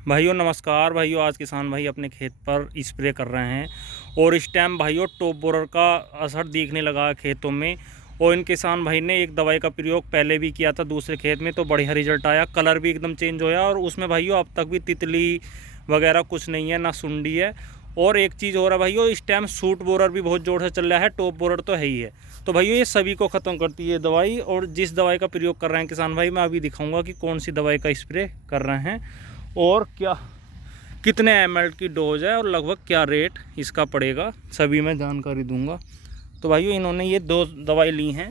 भाइयों नमस्कार। भाइयों आज किसान भाई अपने खेत पर स्प्रे कर रहे हैं और इस टाइम भाइयों टॉप बोरर का असर दिखने लगा है खेतों में। और इन किसान भाई ने एक दवाई का प्रयोग पहले भी किया था दूसरे खेत में, तो बढ़िया रिजल्ट आया। कलर भी एकदम चेंज होया और उसमें भाइयों अब तक भी तितली वगैरह कुछ नहीं है, ना सुंडी है। और एक चीज़ हो रहा है भाइयों, इस टाइम सूट बोरर भी बहुत जोर से चल रहा है, टॉप बोरर तो है ही है। तो भाइयों ये सभी को ख़त्म करती है दवाई। और जिस दवाई का प्रयोग कर रहे हैं किसान भाई, मैं अभी दिखाऊंगा कि कौन सी दवाई का स्प्रे कर रहे हैं और क्या कितने ml की डोज है और लगभग क्या रेट इसका पड़ेगा, सभी मैं जानकारी दूंगा। तो भाइयों इन्होंने ये दो दवाई ली हैं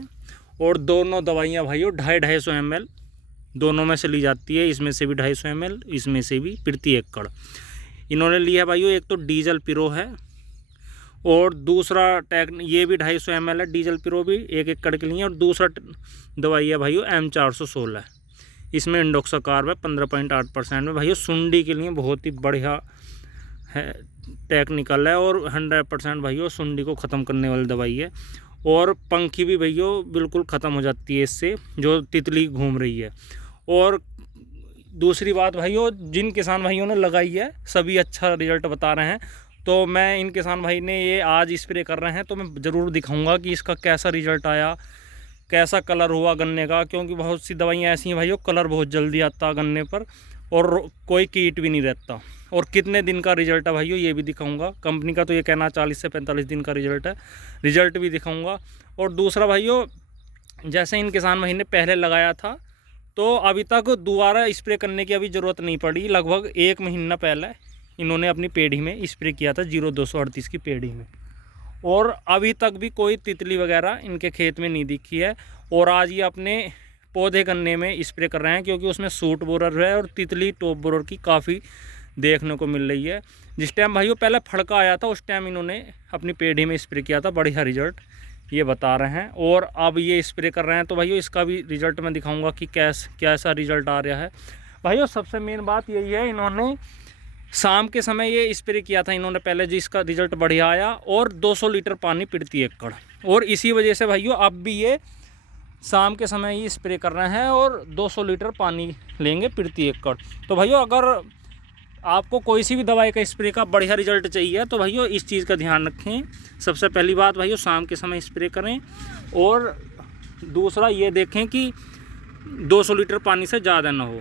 और दोनों दवाइयाँ भाइयों 250 ml दोनों में से ली जाती है। इसमें से भी 250 ml, इसमें से भी प्रति एकड़ इन्होंने लिया है भाइयों। एक तो डीजल पिरो है और दूसरा ये भी 250 ml है, डीजल पिरो भी 1 एकड़ के लिए। और दूसरा दवाई है भाइयों M416, इसमें इंडोक्साकार्ब है 15.8% में। भाइयों सुंडी के लिए बहुत ही बढ़िया है, टेक्निकल है और 100% भाइयों सुंडी को ख़त्म करने वाली दवाई है। और पंखी भी भाइयों बिल्कुल ख़त्म हो जाती है इससे, जो तितली घूम रही है। और दूसरी बात भाइयों, जिन किसान भाइयों ने लगाई है सभी अच्छा रिजल्ट बता रहे हैं। तो मैं इन किसान भाई ने ये आज स्प्रे कर रहे हैं, तो मैं ज़रूर दिखाऊंगा कि इसका कैसा रिजल्ट आया, कैसा कलर हुआ गन्ने का। क्योंकि बहुत सी दवाइयाँ ऐसी हैं भाइयों, कलर बहुत जल्दी आता गन्ने पर और कोई कीट भी नहीं रहता। और कितने दिन का रिजल्ट है भाइयों ये भी दिखाऊंगा। कंपनी का तो ये कहना 40 से 45 दिन का रिजल्ट है, रिजल्ट भी दिखाऊंगा। और दूसरा भाइयों, जैसे इन किसान भाई ने पहले लगाया था तो अभी तक दोबारा स्प्रे करने की अभी ज़रूरत नहीं पड़ी। लगभग 1 महीना पहले इन्होंने अपनी पेड़ी में स्प्रे किया था 0238 की पेड़ी में, और अभी तक भी कोई तितली वगैरह इनके खेत में नहीं दिखी है। और आज ये अपने पौधे गन्ने में स्प्रे कर रहे हैं, क्योंकि उसमें सूट बोरर है और तितली टॉप बोरर की काफ़ी देखने को मिल रही है। जिस टाइम भाइयों पहले फड़का आया था उस टाइम इन्होंने अपनी पेड़ी में स्प्रे किया था, बढ़िया रिजल्ट ये बता रहे हैं। और अब ये स्प्रे कर रहे हैं, तो भाइयों इसका भी रिजल्ट मैं दिखाऊँगा कि कैसा रिजल्ट आ रहा है। भाइयों सबसे मेन बात यही है, इन्होंने शाम के समय ये स्प्रे किया था इन्होंने पहले, जिसका रिजल्ट बढ़िया आया। और 200 लीटर पानी प्रति एकड़, और इसी वजह से भाइयों अब भी ये शाम के समय ही स्प्रे कर रहे हैं और 200 लीटर पानी लेंगे प्रति एकड़। तो भाइयों अगर आपको कोई सी भी दवाई का स्प्रे का बढ़िया रिजल्ट चाहिए तो भाइयों इस चीज़ का ध्यान रखें। सबसे पहली बात भाइयों, शाम के समय स्प्रे करें। और दूसरा ये देखें कि 200 लीटर पानी से ज़्यादा ना हो।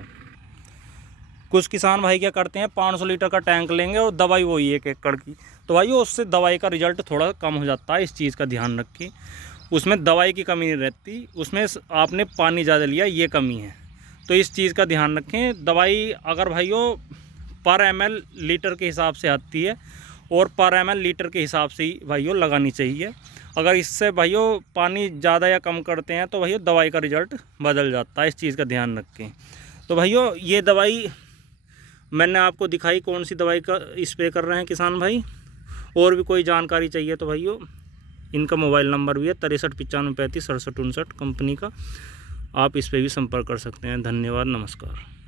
कुछ किसान भाई क्या करते हैं, 500 लीटर का टैंक लेंगे और दवाई वही 1 एकड़ की, तो भाई उससे दवाई का रिजल्ट थोड़ा कम हो जाता है। इस चीज़ का ध्यान रखें, उसमें दवाई की कमी नहीं रहती, उसमें आपने पानी ज़्यादा लिया ये कमी है। तो इस चीज़ का ध्यान रखें। दवाई अगर भाइयों पर ml लीटर के हिसाब से आती है और पर ml लीटर के हिसाब से ही भाइयों लगानी चाहिए। अगर इससे भाइयों पानी ज़्यादा या कम करते हैं तो भाइयों दवाई का रिजल्ट बदल जाता है, इस चीज़ का ध्यान रखें। तो भाइयों ये दवाई मैंने आपको दिखाई कौन सी दवाई का स्प्रे कर रहे हैं किसान भाई। और भी कोई जानकारी चाहिए तो भाइयों इनका मोबाइल नंबर भी है 63 95 35 67 59 कंपनी का, आप इस पर भी संपर्क कर सकते हैं। धन्यवाद, नमस्कार।